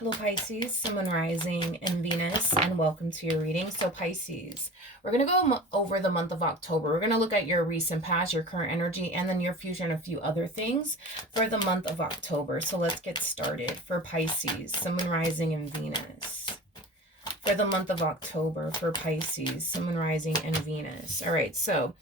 Hello Pisces, Sun, Moon, Rising, and Venus, and welcome to your reading. So Pisces, we're going to go over the month of October. We're going to look at your recent past, your current energy, and then your future and a few other things for the month of October. So let's get started. For Pisces, Sun, Moon, Rising, and Venus. For the month of October for Pisces, Sun, Moon, Rising, and Venus. All right, so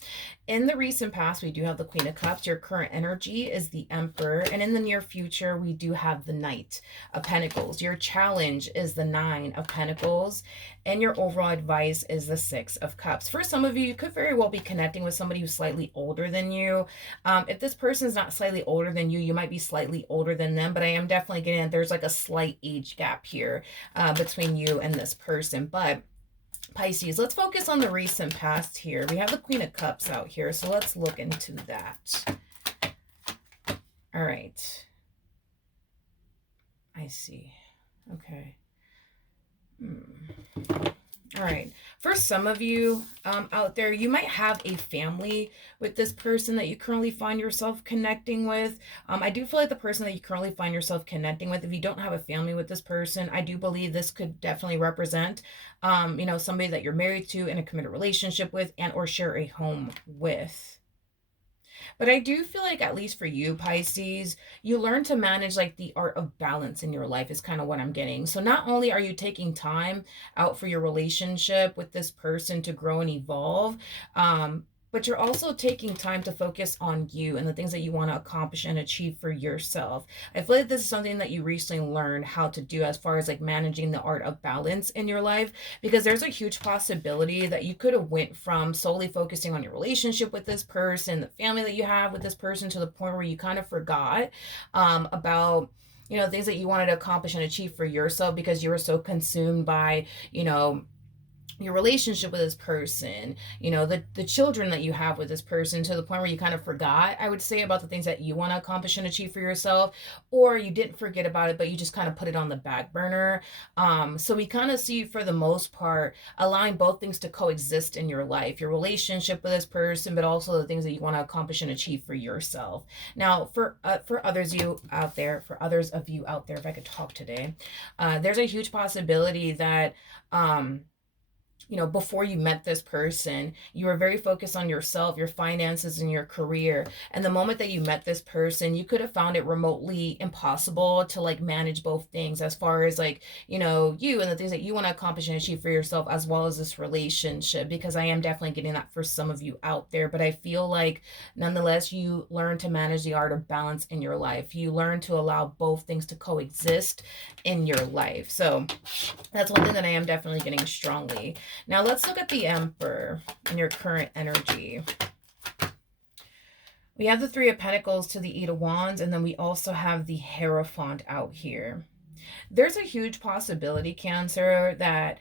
in the recent past, we do have the Queen of Cups. Your current energy is the Emperor. And in the near future, we do have the Knight of Pentacles. Your challenge is the Nine of Pentacles. And your overall advice is the Six of Cups. For some of you, you could very well be connecting with somebody who's slightly older than you. If this person is not slightly older than you, you might be slightly older than them. But I am definitely getting that there's like a slight age gap here between you and this person. But Pisces, let's focus on the recent past here. We have the Queen of Cups out here, so let's look into that. All right. I see. Okay. All right. For some of you out there, you might have a family with this person that you currently find yourself connecting with. I do feel like the person that you currently find yourself connecting with, if you don't have a family with this person, I do believe this could definitely represent, somebody that you're married to in a committed relationship with and or share a home with. But I do feel like, at least for you, Pisces, you learn to manage like the art of balance in your life is kind of what I'm getting. So not only are you taking time out for your relationship with this person to grow and evolve, but you're also taking time to focus on you and the things that you want to accomplish and achieve for yourself. I feel like this is something that you recently learned how to do as far as like managing the art of balance in your life, because there's a huge possibility that you could have went from solely focusing on your relationship with this person, the family that you have with this person, to the point where you kind of forgot about things that you wanted to accomplish and achieve for yourself because you were so consumed by your relationship with this person, the children that you have with this person, to the point where you kind of forgot, I would say, about the things that you want to accomplish and achieve for yourself, or you didn't forget about it, but you just kind of put it on the back burner. So we kind of see, for the most part, allowing both things to coexist in your life, your relationship with this person, but also the things that you want to accomplish and achieve for yourself. Now, for others of you out there, if I could talk today, there's a huge possibility that before you met this person, you were very focused on yourself, your finances, and your career. And the moment that you met this person, you could have found it remotely impossible to like manage both things, as far as like, you and the things that you want to accomplish and achieve for yourself, as well as this relationship, because I am definitely getting that for some of you out there. But I feel like nonetheless, you learn to manage the art of balance in your life. You learn to allow both things to coexist in your life. So that's one thing that I am definitely getting strongly. Now let's look at the Emperor and your current energy. We have the Three of Pentacles to the Eight of Wands, and then we also have the Hierophant out here. There's a huge possibility, Cancer, that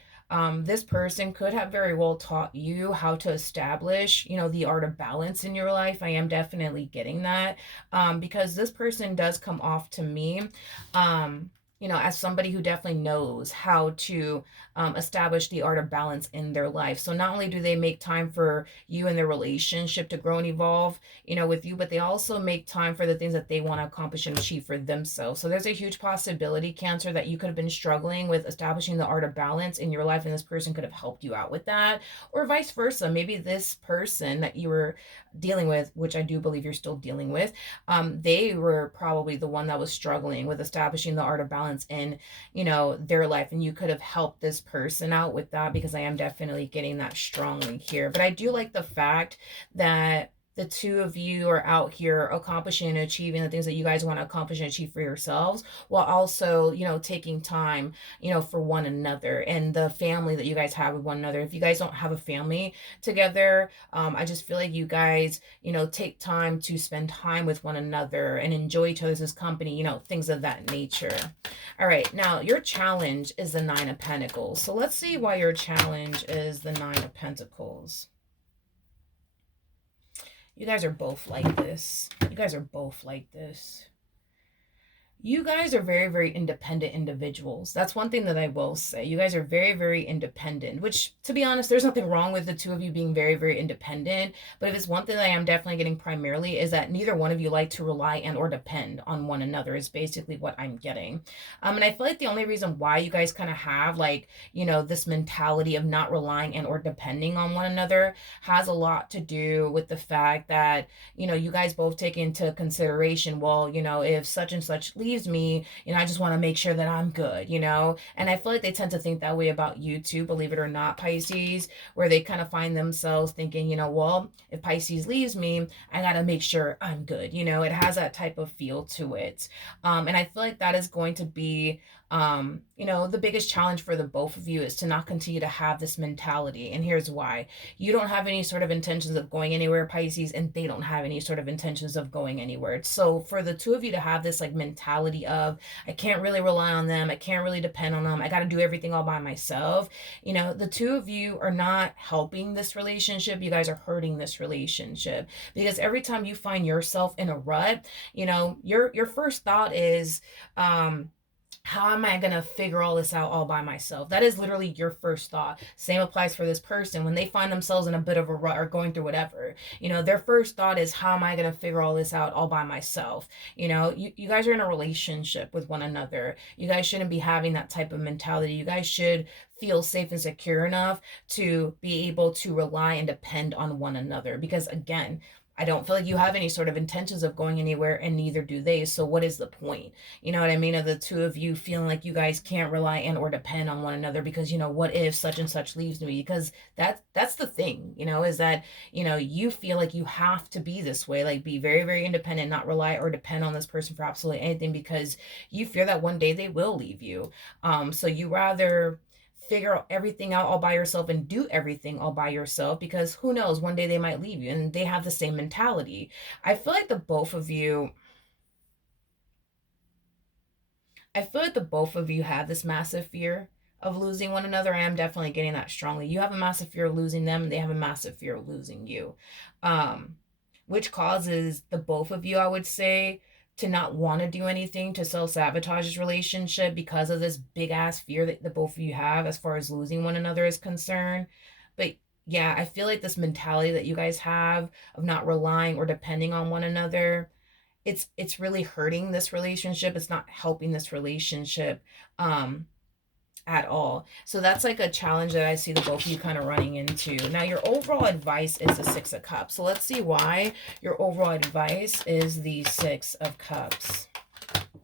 this person could have very well taught you how to establish, the art of balance in your life. I am definitely getting that because this person does come off to me as somebody who definitely knows how to establish the art of balance in their life. So not only do they make time for you and their relationship to grow and evolve, with you, but they also make time for the things that they want to accomplish and achieve for themselves. So there's a huge possibility, Cancer, that you could have been struggling with establishing the art of balance in your life, and this person could have helped you out with that, or vice versa. Maybe this person that you were dealing with, which I do believe you're still dealing with, they were probably the one that was struggling with establishing the art of balance in their life, and you could have helped this person out with that, because I am definitely getting that strongly here. But I do like the fact that the two of you are out here accomplishing and achieving the things that you guys want to accomplish and achieve for yourselves, while also, taking time, for one another and the family that you guys have with one another. If you guys don't have a family together, I just feel like you guys, take time to spend time with one another and enjoy each other's company, things of that nature. All right, now your challenge is the Nine of Pentacles. So let's see why your challenge is the Nine of Pentacles. You guys are both like this. You guys are very, very independent individuals. That's one thing that I will say. You guys are very, very independent, which, to be honest, there's nothing wrong with the two of you being very, very independent. But if it's one thing that I am definitely getting primarily is that neither one of you like to rely and or depend on one another is basically what I'm getting. And I feel like the only reason why you guys kind of have like, this mentality of not relying and or depending on one another has a lot to do with the fact that you guys both take into consideration, well, if such and such leaves me, I just want to make sure that I'm good, and I feel like they tend to think that way about you too, believe it or not, Pisces, where they kind of find themselves thinking, well, if Pisces leaves me, I got to make sure I'm good. It has that type of feel to it. And I feel like that is going to be the biggest challenge for the both of you is to not continue to have this mentality. And here's why. You don't have any sort of intentions of going anywhere, Pisces, and they don't have any sort of intentions of going anywhere. So for the two of you to have this like mentality of, I can't really rely on them, I can't really depend on them, I got to do everything all by myself, the two of you are not helping this relationship. You guys are hurting this relationship, because every time you find yourself in a rut, your first thought is, how am I going to figure all this out all by myself? That is literally your first thought. Same applies for this person. When they find themselves in a bit of a rut or going through whatever, their first thought is, how am I going to figure all this out all by myself? You guys are in a relationship with one another. You guys shouldn't be having that type of mentality. You guys should feel safe and secure enough to be able to rely and depend on one another. Because again, I don't feel like you have any sort of intentions of going anywhere, and neither do they. So what is the point? You know what I mean? Of the two of you feeling like you guys can't rely and or depend on one another because, what if such and such leaves me? Because that's the thing, is that, you feel like you have to be this way, like be very, very independent, not rely or depend on this person for absolutely anything, because you fear that one day they will leave you. So you rather figure everything out all by yourself and do everything all by yourself, because who knows, one day they might leave you, and they have the same mentality. I feel like the both of you have this massive fear of losing one another. I am definitely getting that strongly. You have a massive fear of losing them, and they have a massive fear of losing you. Um, which causes the both of you, I would say, to not want to do anything to self sabotage this relationship because of this big ass fear that the both of you have as far as losing one another is concerned. But yeah, I feel like this mentality that you guys have of not relying or depending on one another, it's really hurting this relationship. It's not helping this relationship. At all. So that's like a challenge that I see the both of you kind of running into. Now, your overall advice is the Six of Cups. So let's see why your overall advice is the Six of Cups.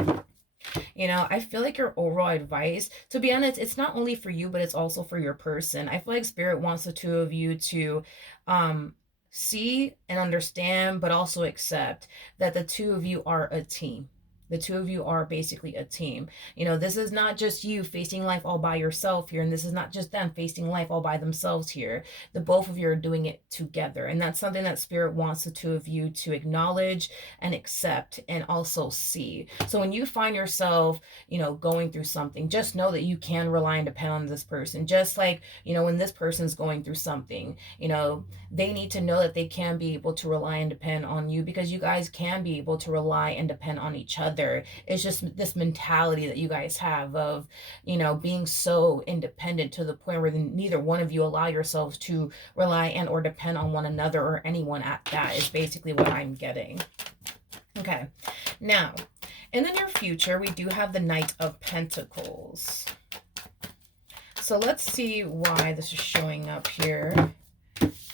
I feel like your overall advice, to be honest, it's not only for you, but it's also for your person. I feel like Spirit wants the two of you to see and understand, but also accept that the two of you are a team. The two of you are basically a team. This is not just you facing life all by yourself here, and this is not just them facing life all by themselves here. The both of you are doing it together, and that's something that Spirit wants the two of you to acknowledge and accept and also see. So when you find yourself, going through something, just know that you can rely and depend on this person. Just like, when this person's going through something, they need to know that they can be able to rely and depend on you, because you guys can be able to rely and depend on each other. It's just this mentality that you guys have of, being so independent to the point where neither one of you allow yourselves to rely and or depend on one another, or anyone at that, is basically what I'm getting. Okay, now, in the near future, we do have the Knight of Pentacles. So let's see why this is showing up here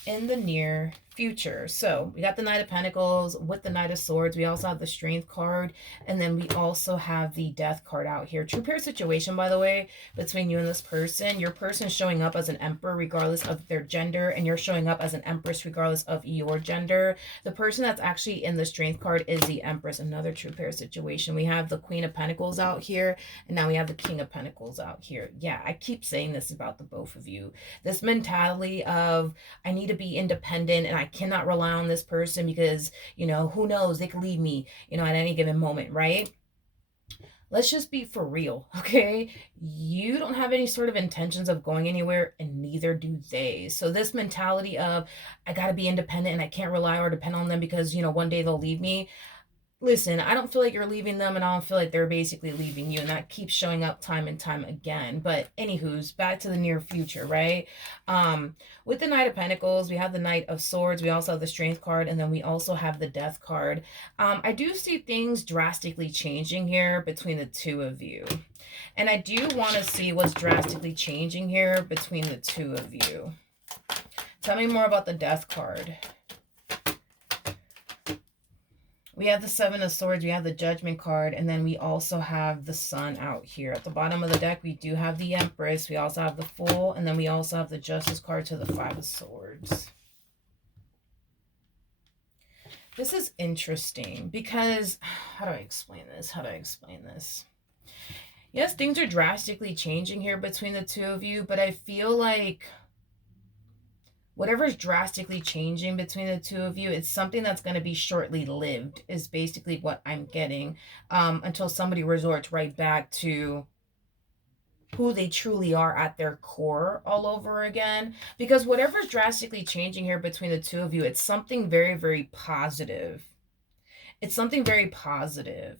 in the near future. So we got the Knight of Pentacles with the Knight of Swords. We also have the Strength card, and then we also have the Death card out here. True pair situation, by the way, between you and this person. Your person showing up as an Emperor regardless of their gender, and you're showing up as an Empress regardless of your gender. The person that's actually in the Strength card is the Empress. Another true pair situation. We have the Queen of Pentacles out here, and now we have the King of Pentacles out here. Yeah, I keep saying this about the both of you. This mentality of, I need to be independent and I cannot rely on this person because, who knows, they could leave me, at any given moment, right? Let's just be for real, okay? You don't have any sort of intentions of going anywhere, and neither do they. So this mentality of, I gotta be independent and I can't rely or depend on them because, one day they'll leave me, listen, I don't feel like you're leaving them, and I don't feel like they're basically leaving you, and that keeps showing up time and time again. But anywho's, back to the near future, right? With the Knight of Pentacles, we have the Knight of Swords, we also have the Strength card, and then we also have the Death card. I do see things drastically changing here between the two of you. And I do want to see what's drastically changing here between the two of you. Tell me more about the Death card. We have the Seven of Swords, we have the Judgment card, and then we also have the Sun out here. At the bottom of the deck, we do have the Empress, we also have the Fool, and then we also have the Justice card to the Five of Swords. This is interesting because, how do I explain this? Yes, things are drastically changing here between the two of you, but I feel like whatever's drastically changing between the two of you, it's something that's going to be shortly lived, is basically what I'm getting, until somebody resorts right back to who they truly are at their core all over again. Because whatever's drastically changing here between the two of you, it's something very, very positive. It's something very positive.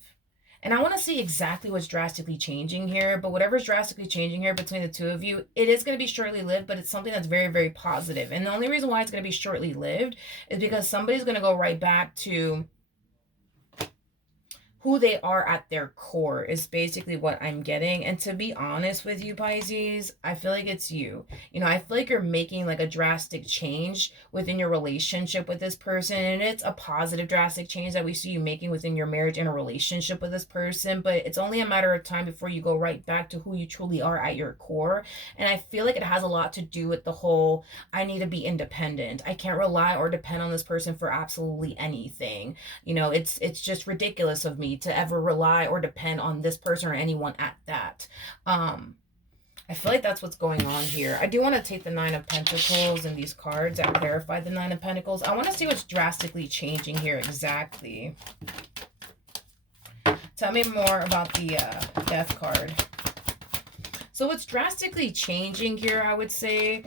And I want to see exactly what's drastically changing here, but whatever's drastically changing here between the two of you, it is going to be shortly lived, but it's something that's very, very positive. And the only reason why it's going to be shortly lived is because somebody's going to go right back to who they are at their core, is basically what I'm getting. And to be honest with you, Pisces, I feel like it's you. You know, I feel like you're making like a drastic change within your relationship with this person. And it's a positive drastic change that we see you making within your marriage and a relationship with this person. But it's only a matter of time before you go right back to who you truly are at your core. And I feel like it has a lot to do with the whole, I need to be independent. I can't rely or depend on this person for absolutely anything. You know, it's just ridiculous of me to ever rely or depend on this person or anyone at that. I feel like that's what's going on here. I do want to take the Nine of Pentacles and these cards that clarify the Nine of Pentacles. I want to see what's drastically changing here exactly. Tell me more about the Death card. So what's drastically changing here, I would say,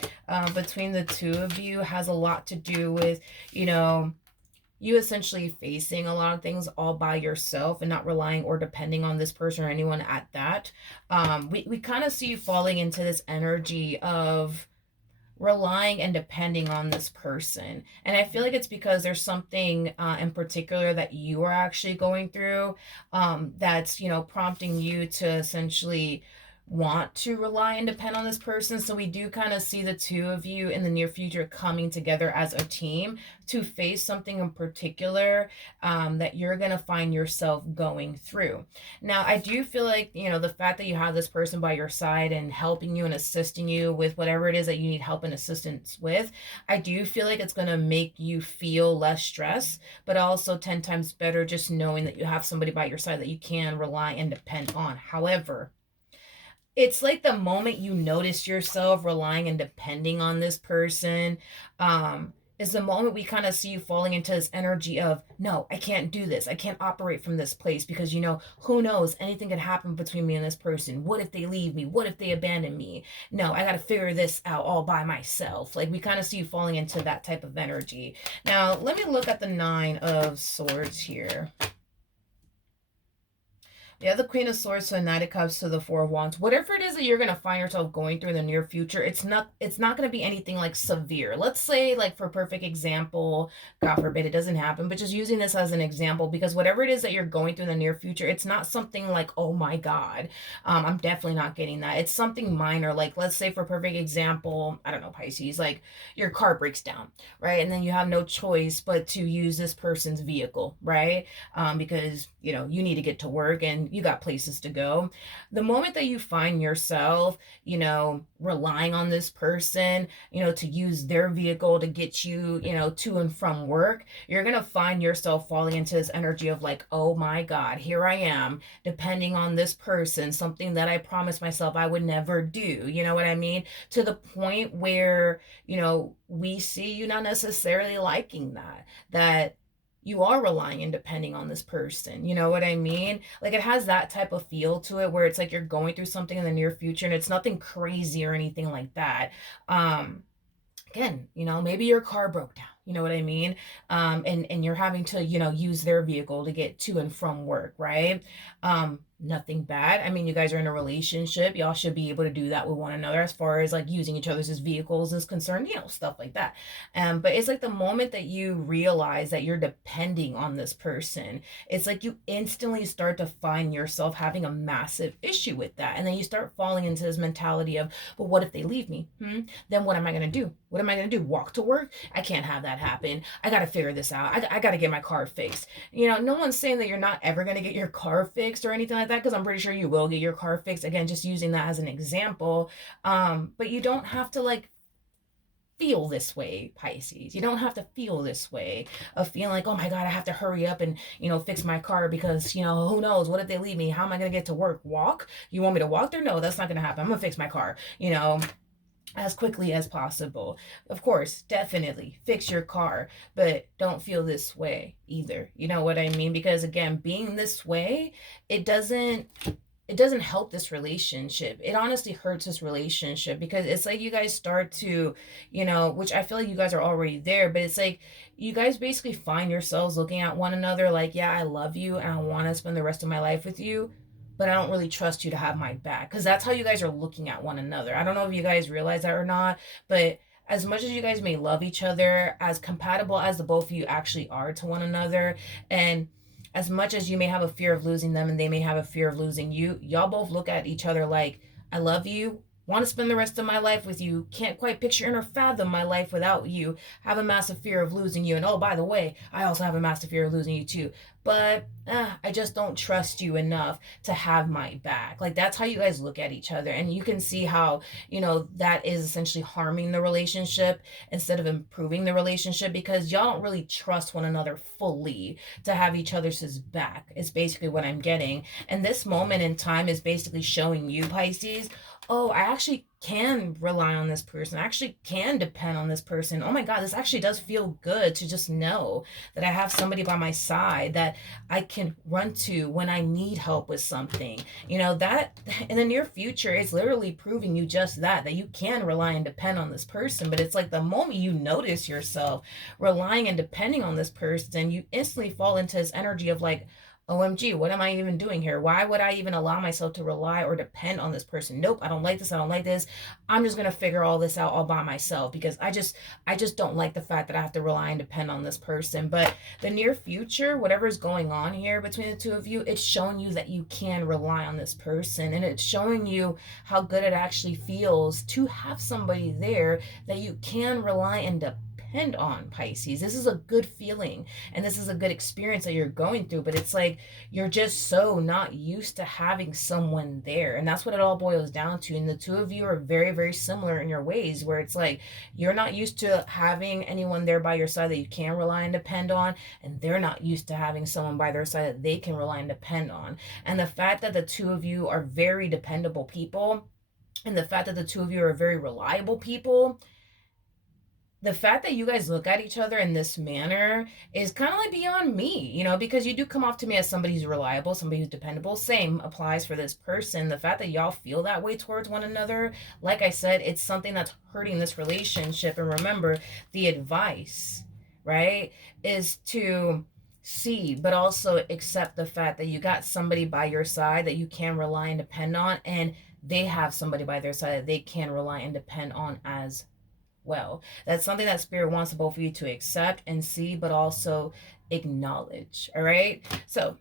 between the two of you has a lot to do with, you know, you essentially facing a lot of things all by yourself and not relying or depending on this person or anyone at that. We kind of see you falling into this energy of relying and depending on this person. And I feel like it's because there's something in particular that you are actually going through, that's, you know, prompting you to essentially want to rely and depend on this person. So we do kind of see the two of you in the near future coming together as a team to face something in particular, that you're going to find yourself going through. Now, I do feel like, you know, the fact that you have this person by your side and helping you and assisting you with whatever it is that you need help and assistance with, I do feel like it's going to make you feel less stress, but also 10 times better just knowing that you have somebody by your side that you can rely and depend on. However, it's like the moment you notice yourself relying and depending on this person, is the moment we kind of see you falling into this energy of, no, I can't do this. I can't operate from this place because, you know, who knows? Anything could happen between me and this person. What if they leave me? What if they abandon me? No, I got to figure this out all by myself. Like, we kind of see you falling into that type of energy. Now, let me look at the Nine of Swords here. Yeah, the Queen of Swords to the Knight of Cups to the Four of Wands. Whatever it is that you're going to find yourself going through in the near future, it's not going to be anything like severe. Let's say, like, for perfect example, God forbid it doesn't happen, but just using this as an example, because whatever it is that you're going through in the near future, it's not something like, oh my God, I'm definitely not getting that. It's something minor. Like, let's say for perfect example, I don't know, Pisces, like your car breaks down, right? And then you have no choice but to use this person's vehicle, right? Because, you know, you need to get to work and you got places to go. The moment that you find yourself, you know, relying on this person, you know, to use their vehicle to get you, you know, to and from work, you're going to find yourself falling into this energy of like, oh my God, here I am depending on this person, something that I promised myself I would never do. You know what I mean? To the point where, you know, we see you not necessarily liking that you are relying and depending on this person. You know what I mean? Like, it has that type of feel to it where it's like you're going through something in the near future and it's nothing crazy or anything like that. Again, you know, maybe your car broke down, You know what I mean? And you're having to, use their vehicle to get to and from work, right? Nothing bad. I mean, you guys are in a relationship. Y'all should be able to do that with one another as far as like using each other's as vehicles is concerned, stuff like that. But it's like the moment that you realize that you're depending on this person, it's like you instantly start to find yourself having a massive issue with that. And then you start falling into this mentality of, well, what if they leave me? Then what am I going to do? What am I going to do? Walk to work? I can't have that happen. I got to figure this out. I got to get my car fixed. No one's saying that you're not ever going to get your car fixed or anything like that, because I'm pretty sure you will get your car fixed. Again, just using that as an example. But you don't have to like feel this way, Pisces. You don't have to feel this way of feeling like, oh my God, I have to hurry up and, fix my car because, who knows? What if they leave me? How am I going to get to work? Walk? You want me to walk there? No, that's not going to happen. I'm going to fix my car, as quickly as possible. Of course, definitely fix your car, but don't feel this way either. You know what I mean? Because again, being this way, it doesn't help this relationship. It honestly hurts this relationship because it's like you guys start to, which I feel like you guys are already there, but it's like you guys basically find yourselves looking at one another like, yeah, I love you and I want to spend the rest of my life with you, but I don't really trust you to have my back. Because that's how you guys are looking at one another. I don't know if you guys realize that or not, but as much as you guys may love each other, as compatible as the both of you actually are to one another, and as much as you may have a fear of losing them and they may have a fear of losing you, y'all both look at each other like, I love you, want to spend the rest of my life with you, can't quite picture or fathom my life without you, have a massive fear of losing you, and oh, by the way, I also have a massive fear of losing you too, but I just don't trust you enough to have my back. Like, that's how you guys look at each other, and you can see how, that is essentially harming the relationship instead of improving the relationship, because y'all don't really trust one another fully to have each other's back, is basically what I'm getting. And this moment in time is basically showing you, Pisces, oh, I actually can rely on this person. I actually can depend on this person. Oh my God, this actually does feel good to just know that I have somebody by my side that I can run to when I need help with something. That in the near future, it's literally proving you just that you can rely and depend on this person. But it's like the moment you notice yourself relying and depending on this person, you instantly fall into this energy of like, OMG, what am I even doing here? Why would I even allow myself to rely or depend on this person? Nope, I don't like this. I don't like this. I'm just gonna figure all this out all by myself because I just don't like the fact that I have to rely and depend on this person. But the near future, whatever's going on here between the two of you, it's showing you that you can rely on this person, and it's showing you how good it actually feels to have somebody there that you can rely and depend on, Pisces. This is a good feeling and this is a good experience that you're going through, but it's like you're just so not used to having someone there. And that's what it all boils down to. And the two of you are very, very similar in your ways, where it's like you're not used to having anyone there by your side that you can rely and depend on, and they're not used to having someone by their side that they can rely and depend on. And the fact that the two of you are very dependable people, and the fact that the two of you are very reliable people, the fact that you guys look at each other in this manner is kind of like beyond me, because you do come off to me as somebody who's reliable, somebody who's dependable. Same applies for this person. The fact that y'all feel that way towards one another, like I said, it's something that's hurting this relationship. And remember, the advice, right, is to see, but also accept the fact that you got somebody by your side that you can rely and depend on, and they have somebody by their side that they can rely and depend on as well. That's something that Spirit wants both of you to accept and see, but also acknowledge. All right. So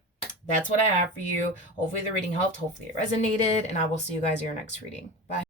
that's what I have for you. Hopefully the reading helped. Hopefully it resonated. And I will see you guys in your next reading. Bye.